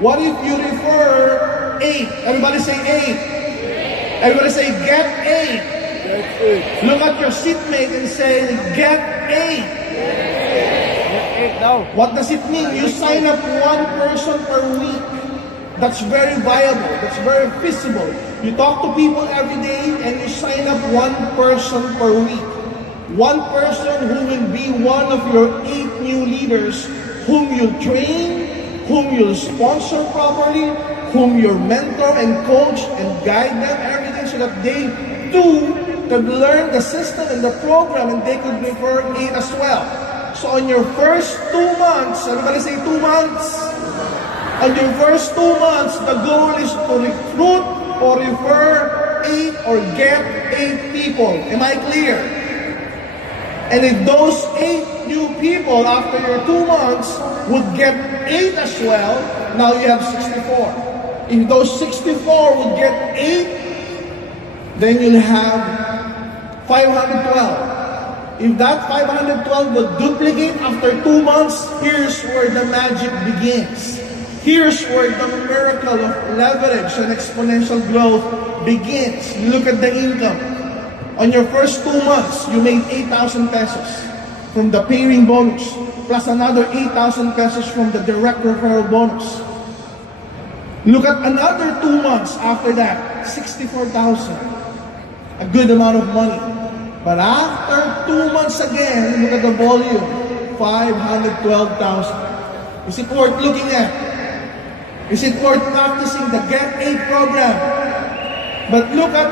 What if you refer 8? Everybody say 8. Everybody say get 8. Look at your seatmate and say get 8. What does it mean? You sign up one person per week. That's very viable. That's very feasible. You talk to people every day and you sign up one person per week. One person who will be one of your 8 new leaders whom you'll train, whom you'll sponsor properly, whom you'll mentor and coach and guide them everything so that they too could learn the system and the program and they could refer 8 as well. So on your first 2 months, everybody say 2 months. On your first 2 months, the goal is to recruit or refer 8 or get 8 people. Am I clear? And if those 8 new people after your 2 months would get 8 as well, now you have 64. If those 64 would get 8, then you'll have 512. If that 512 will duplicate after 2 months, here's where the magic begins. Here's where the miracle of leverage and exponential growth begins. You look at the income. On your first 2 months, you made 8,000 pesos from the pay-ring bonus, plus another 8,000 pesos from the direct referral bonus. Look at another 2 months after that, 64,000. A good amount of money. But after 2 months again, look at the volume, 512,000. Is it worth looking at? Is it worth practicing the Get 8 program? But look at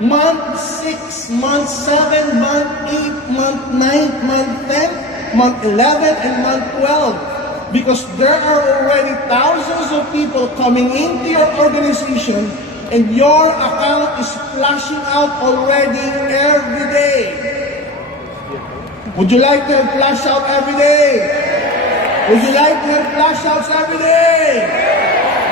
month 6, month 7, month 8, month 9, month 10, month 11, and month 12. Because there are already thousands of people coming into your organization and your account is flashing out already every day. Would you like to have flash out every day? Would you like to have flash outs every day?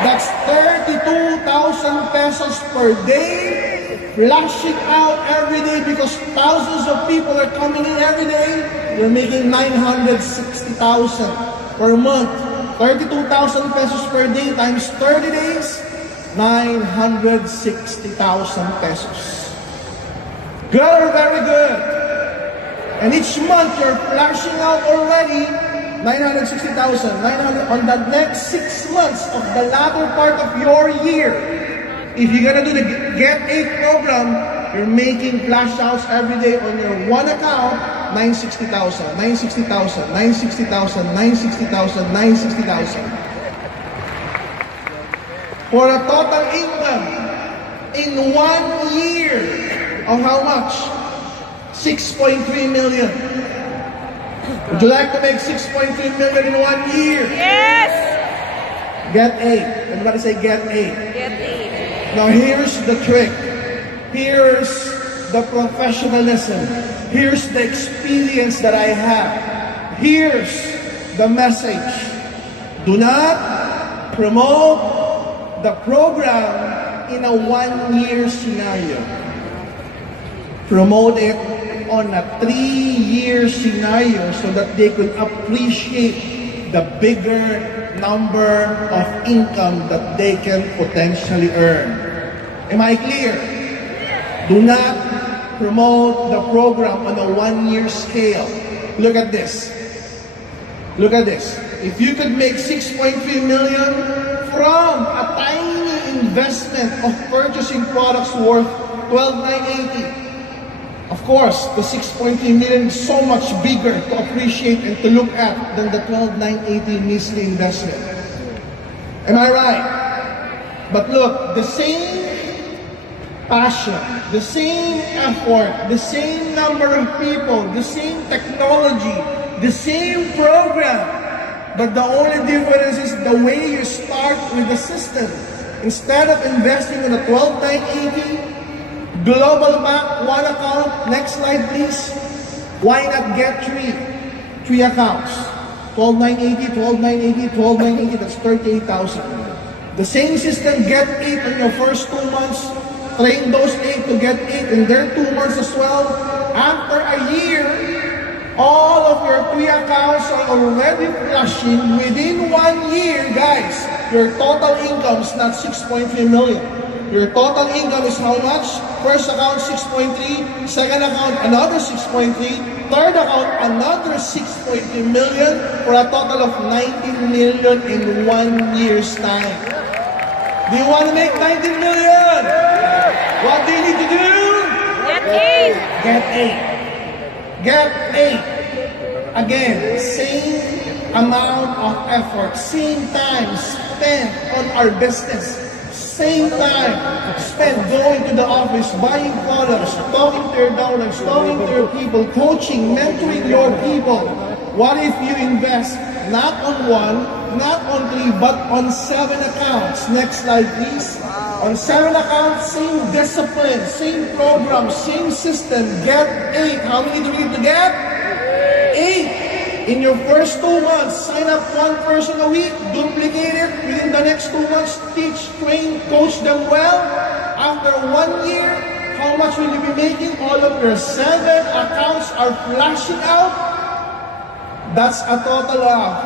That's 32,000 pesos per day, flashing out every day because thousands of people are coming in every day. You're making 960,000 per month. 32,000 pesos per day times 30 days, 960,000 pesos. Good or very good? And each month you're flashing out already 960,000, 900 on the next 6 months of the latter part of your year. If you're gonna do the Get 8 program, you're making flash outs every day on your one account, 960,000, 960,000, 960,000, 960,000, 960,000. For a total income in 1 year of how much? 6.3 million. Would you like to make 6.3 million in 1 year? Yes! Get 8. Everybody say get 8. Get 8. Now here's the trick. Here's the professionalism. Here's the experience that I have. Here's the message. Do not promote the program in a 1-year scenario. Promote it on a 3-year scenario so that they could appreciate the bigger number of income that they can potentially earn. Am I clear? Do not promote the program on a 1-year scale. Look at this. Look at this. If you could make 6.3 million from a tiny investment of purchasing products worth 12,980, of course, the 6.3 million is so much bigger to appreciate and to look at than the 12,980 measly investment. Am I right? But look, the same passion, the same effort, the same number of people, the same technology, the same program, but the only difference is the way you start with the system. Instead of investing in a 12,980, Global Bank, one account. Next slide, please. Why not get 3 accounts? 12,980, 12,980, 12,980, that's 38,000. The same system, get 8 in your first 2 months. Train those 8 to get 8 in their 2 months as well. After a year, all of your 3 accounts are already flashing within 1 year, guys. your total income is not 6.3 million. Your total income is how much? First account, 6.3. Second account, another 6.3. Third account, another 6.3 million for a total of 19 million in 1 year's time. Do you want to make 19 million? What do you need to do? Get 8. Get 8. Get 8. Again, same amount of effort, same time spent on our business, same time spent going to the office, buying products, talking to your downlines, talking to your people, coaching, mentoring your people. What if you invest not on 1, not on 3, but on 7 accounts? Next slide, please. On 7 accounts, same discipline, same program, same system. Get 8. How many do we need to get? 8. In your first 2 months, sign up 1 person a week, duplicate it. Within the next 2 months, teach, train, coach them well. After 1 year, how much will you be making? All of your 7 accounts are flashing out. That's a total of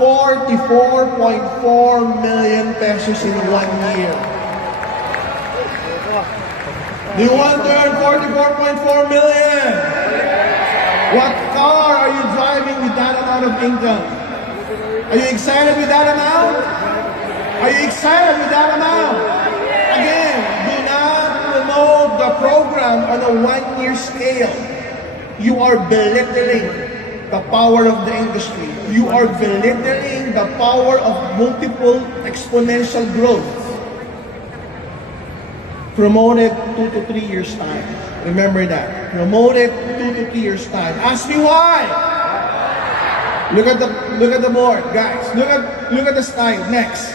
44.4 million pesos in 1 year. Do you want to earn 44.4 million? What car are you driving with that amount of income? Are you excited with that amount? Are you excited with that amount? Again, do not promote the program on a 1-year scale. You are belittling the power of the industry. You are belittling the power of multiple exponential growth. Promote it 2 to 3 years time. Remember that. Promote it 2 to 3 years time. Ask me why. Look at the board, guys. Look at the slide. Next.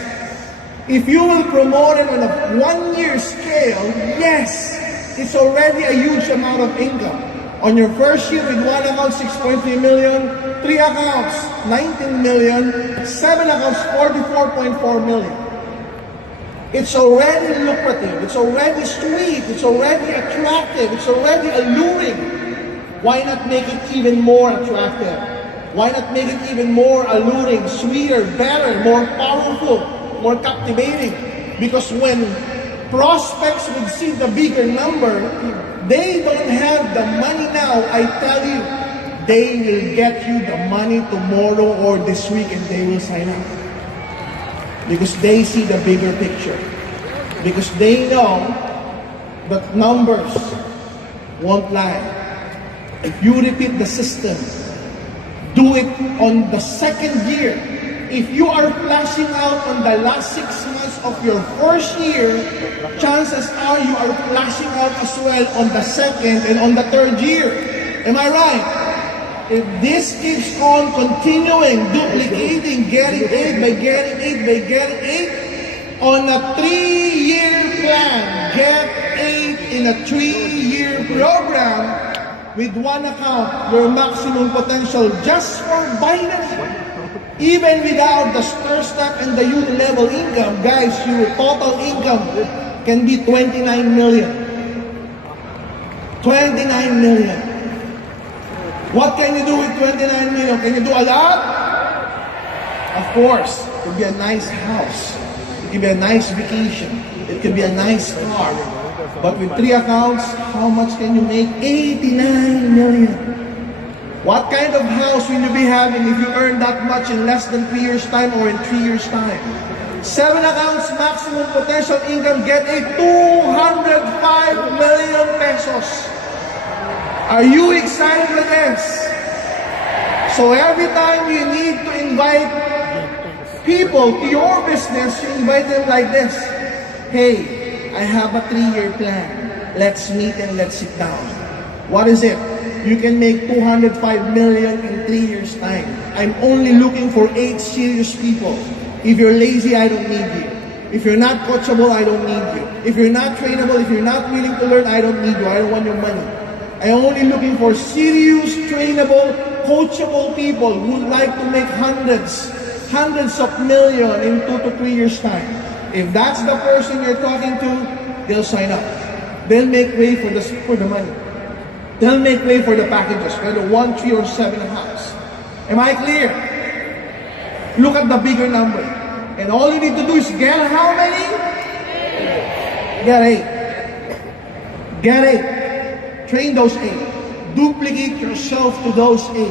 If you will promote it on a 1-year scale, yes, it's already a huge amount of income. On your first year with 1 account, 6.3 million, 3 accounts, 19 million, 7 accounts, 44.4 million. It's already lucrative, it's already sweet, it's already attractive, it's already alluring. Why not make it even more attractive? Why not make it even more alluring, sweeter, better, more powerful, more captivating? Because when prospects would see the bigger number, they don't have the money now. I tell you, they will get you the money tomorrow or this week and they will sign up. Because they see the bigger picture. Because they know that numbers won't lie. If you repeat the system, do it on the second year. If you are flashing out on the last 6 months of your first year, chances are you are flashing out as well on the second and on the third year. Am I right? If this keeps on continuing, duplicating, getting 8 by getting 8 by getting 8, on a 3-year plan, get 8 in a 3-year program with 1 account, your maximum potential just for binary. Even without the stir stack and the uni-level income, guys, your total income can be 29 million. 29 million. What can you do with 29 million? Can you do a lot? Of course. It could be a nice house. It could be a nice vacation. It could be a nice car. But with 3 accounts, how much can you make? 89 million. What kind of house will you be having if you earn that much in less than 3 years' time or in 3 years' time? 7 accounts, maximum potential income, get a 205 million pesos. Are you excited with this? So every time you need to invite people to your business, you invite them like this. Hey, I have a 3-year plan. Let's meet and let's sit down. What is it? You can make 205 million in 3 years' time. I'm only looking for 8 serious people. If you're lazy, I don't need you. If you're not coachable, I don't need you. If you're not trainable, if you're not willing to learn, I don't need you. I don't want your money. I'm only looking for serious, trainable, coachable people who would like to make hundreds of million in 2 to 3 years' time. If that's the person you're talking to, they'll sign up. They'll make way for the money. They'll make way for the packages, whether 1, 3, or 7 house. Am I clear? Look at the bigger number. And all you need to do is get how many? Get 8. Get 8. Train those 8. Duplicate yourself to those 8.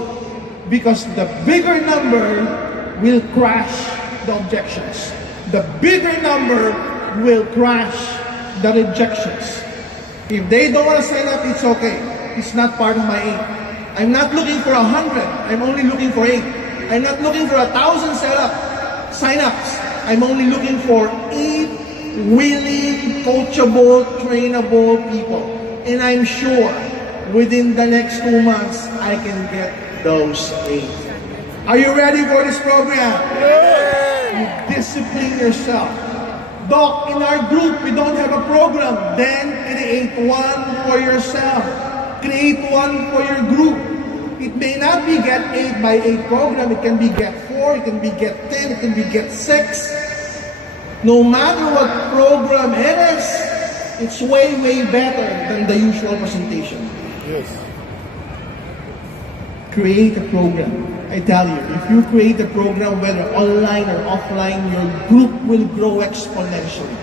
Because the bigger number will crash the objections. The bigger number will crash the rejections. If they don't want to sign up, it's okay. It's not part of my 8. I'm not looking for 100. I'm only looking for 8. I'm not looking for 1,000 sign-ups. I'm only looking for 8 willing, coachable, trainable people. And I'm sure within the next 2 months, I can get those 8. Are you ready for this program? You discipline yourself. Doc, in our group, we don't have a program. Then create one for yourself. Create one for your group. It may not be get 8 by 8 program. It can be get 4, it can be get 10, it can be get 6. No matter what program it is, it's way, way better than the usual presentation. Yes. Create a program. I tell you, if you create a program, whether online or offline, your group will grow exponentially.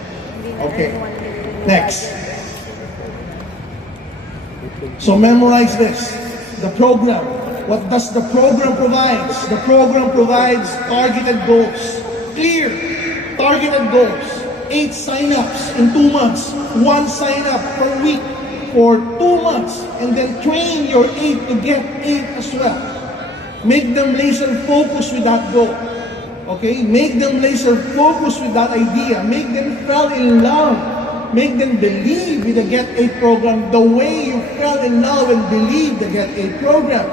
Okay, next. So memorize this. The program. What does the program provide? The program provides targeted goals. Clear, targeted goals. 8 sign-ups in 2 months. 1 sign-up per week for 2 months. And then train your 8 to get 8 as well. Make them laser focused with that goal. Okay? Make them laser focused with that idea. Make them fall in love. Make them believe with the Get 8 program the way you fell in love and believe the Get 8 program.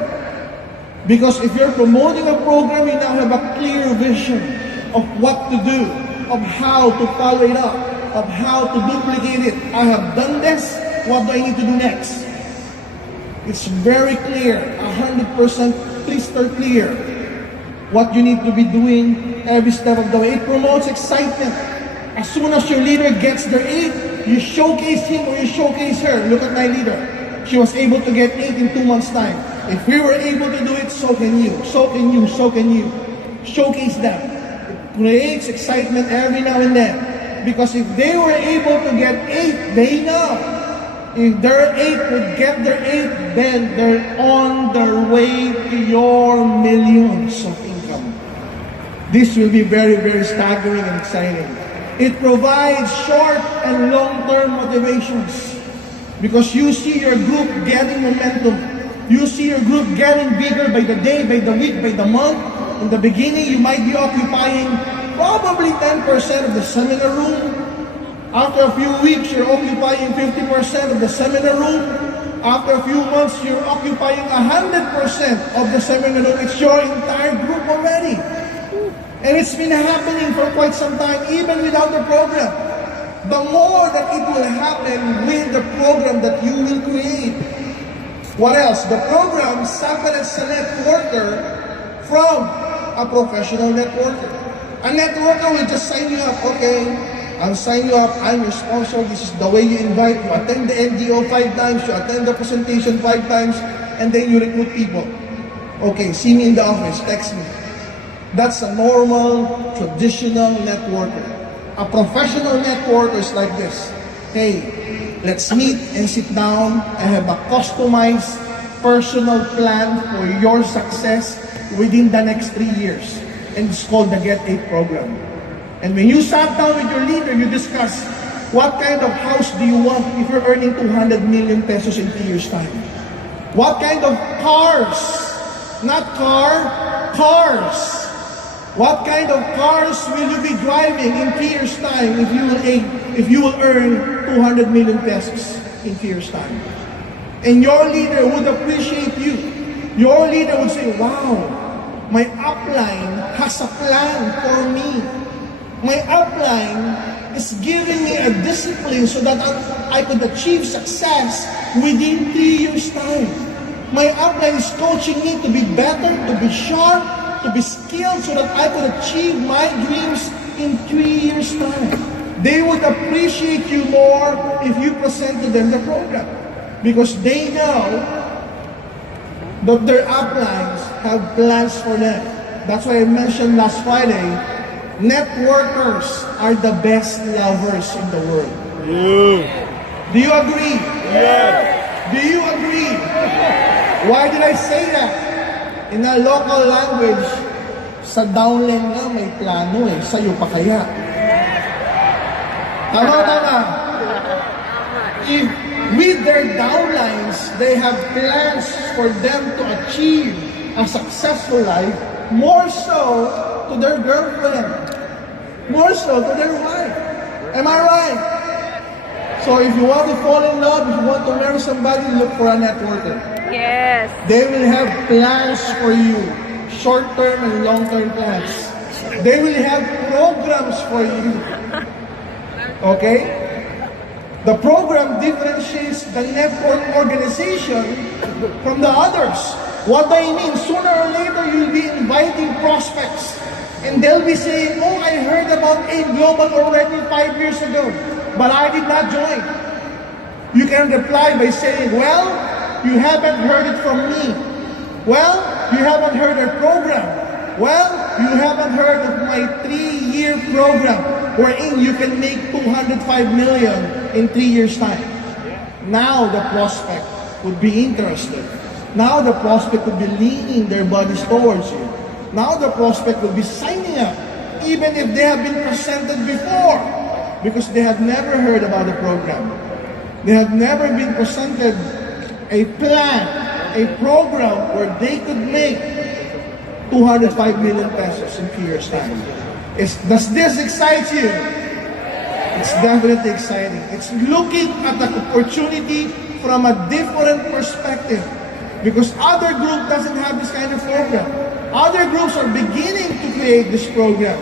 Because if you're promoting a program, you now have a clear vision of what to do, of how to follow it up, of how to duplicate it. I have done this, what do I need to do next? It's very clear, 100% crystal clear what you need to be doing every step of the way. It promotes excitement. As soon as your leader gets their 8, you showcase him or you showcase her. Look at my leader. She was able to get 8 in 2 months' time. If we were able to do it, so can you. So can you. So can you. Showcase them. It creates excitement every now and then. Because if they were able to get 8, they know. If their 8 would get their 8, then they're on their way to your millions of income. This will be very, very staggering and exciting. It provides short and long-term motivations. Because you see your group getting momentum. You see your group getting bigger by the day, by the week, by the month. In the beginning, you might be occupying probably 10% of the seminar room. After a few weeks, you're occupying 50% of the seminar room. After a few months, you're occupying 100% of the seminar room. It's your entire group already. And it's been happening for quite some time, even without the program. The more that it will happen with the program that you will create. What else? The program separates a networker from a professional networker. A networker will just sign you up. Okay, I'll sign you up. I'm your sponsor. This is the way you invite. You attend the NGO 5 times. You attend the presentation 5 times. And then you recruit people. Okay, see me in the office. Text me. That's a normal, traditional networker. A professional networker is like this. Hey, let's meet and sit down. I have a customized personal plan for your success within the next 3 years. And it's called the Get 8 program. And when you sat down with your leader, you discuss what kind of house do you want if you're earning 200 million pesos in 3 years' time? What kind of cars? Not car, cars. What kind of cars will you be driving in 3 years' time if you will earn 200 million pesos in 3 years' time? And your leader would appreciate you. Your leader would say, wow, my upline has a plan for me. My upline is giving me a discipline so that I could achieve success within 3 years' time. My upline is coaching me to be better, to be sharp, to be skilled so that I could achieve my dreams in 3 years' time. They would appreciate you more if you present to them the program. Because they know that their uplines have plans for them. That's why I mentioned last Friday, networkers are the best lovers in the world. Do you agree? Do you agree? Why did I say that? In a local language, sa downline nga may plano eh, sa'yo pa kaya. Tama. If with their downlines, they have plans for them to achieve a successful life, more so to their girlfriend, more so to their wife. Am I right? So if you want to fall in love, if you want to marry somebody, look for a networker. Yes. They will have plans for you, short-term and long-term plans. They will have programs for you. Okay? The program differentiates the network organization from the others. What do I mean? Sooner or later, you'll be inviting prospects. And they'll be saying, oh, I heard about A Global already 5 years ago, but I did not join. You can reply by saying, well, you haven't heard it from me. Well, you haven't heard our program. Well, you haven't heard of my 3-year program wherein you can make 205 million in 3 years' time. Now the prospect would be interested. Now the prospect would be leaning their bodies towards you. Now the prospect will be signing up, even if they have been presented before, because they have never heard about the program. They have never been presented a plan, a program where they could make 205 million pesos in 3 years' time. Does this excite you? It's definitely exciting. It's looking at the opportunity from a different perspective, because other group doesn't have this kind of program. Other groups are beginning to create this program.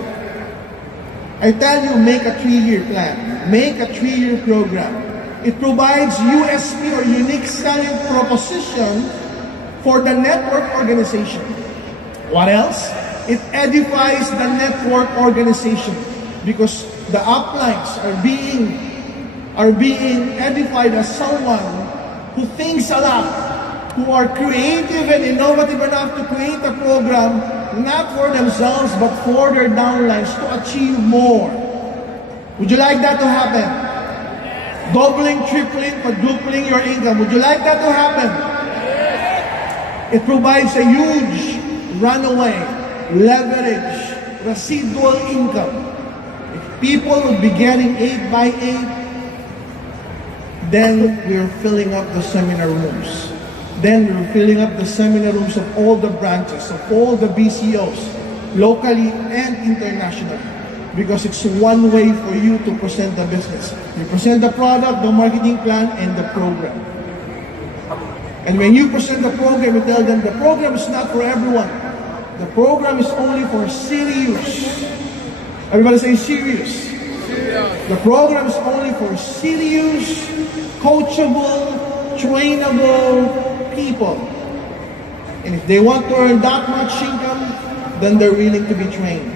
I tell you, make a 3-year plan. Make a 3-year program. It provides USP or unique selling proposition for the network organization. What else? It edifies the network organization, because the uplines are being edified as someone who thinks a lot, who are creative and innovative enough to create a program not for themselves but for their downlines to achieve more. Would you like that to happen? Doubling, tripling, quadrupling your income. Would you like that to happen? It provides a huge runaway, leverage, residual income. If people would be getting 8 by 8, then we're filling up the seminar rooms. Then we're filling up the seminar rooms of all the branches, of all the BCOs, locally and internationally. Because it's one way for you to present the business. You present the product, the marketing plan, and the program. And when you present the program, you tell them the program is not for everyone. The program is only for serious. Everybody say serious. The program is only for serious, coachable, trainable people. And if they want to earn that much income, then they're willing to be trained.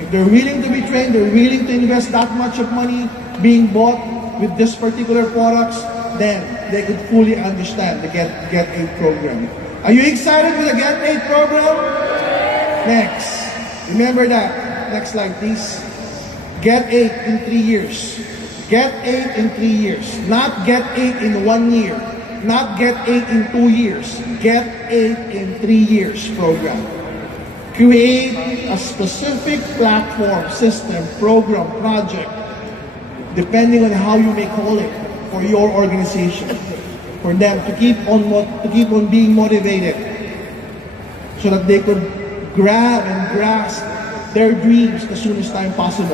If they're willing to be trained, they're willing to invest that much of money being bought with this particular products, then they could fully understand the Get 8 program. Are you excited for the Get 8 program? Next. Remember that. Next slide, please. Get 8 in 3 years. Get 8 in 3 years. Not get 8 in 1 year. Not get 8 in 2 years. Get 8 in 3 years program. Create a specific platform, system, program, project, depending on how you may call it, for your organization, for them to keep on being motivated, so that they could grab and grasp their dreams as soon as time possible.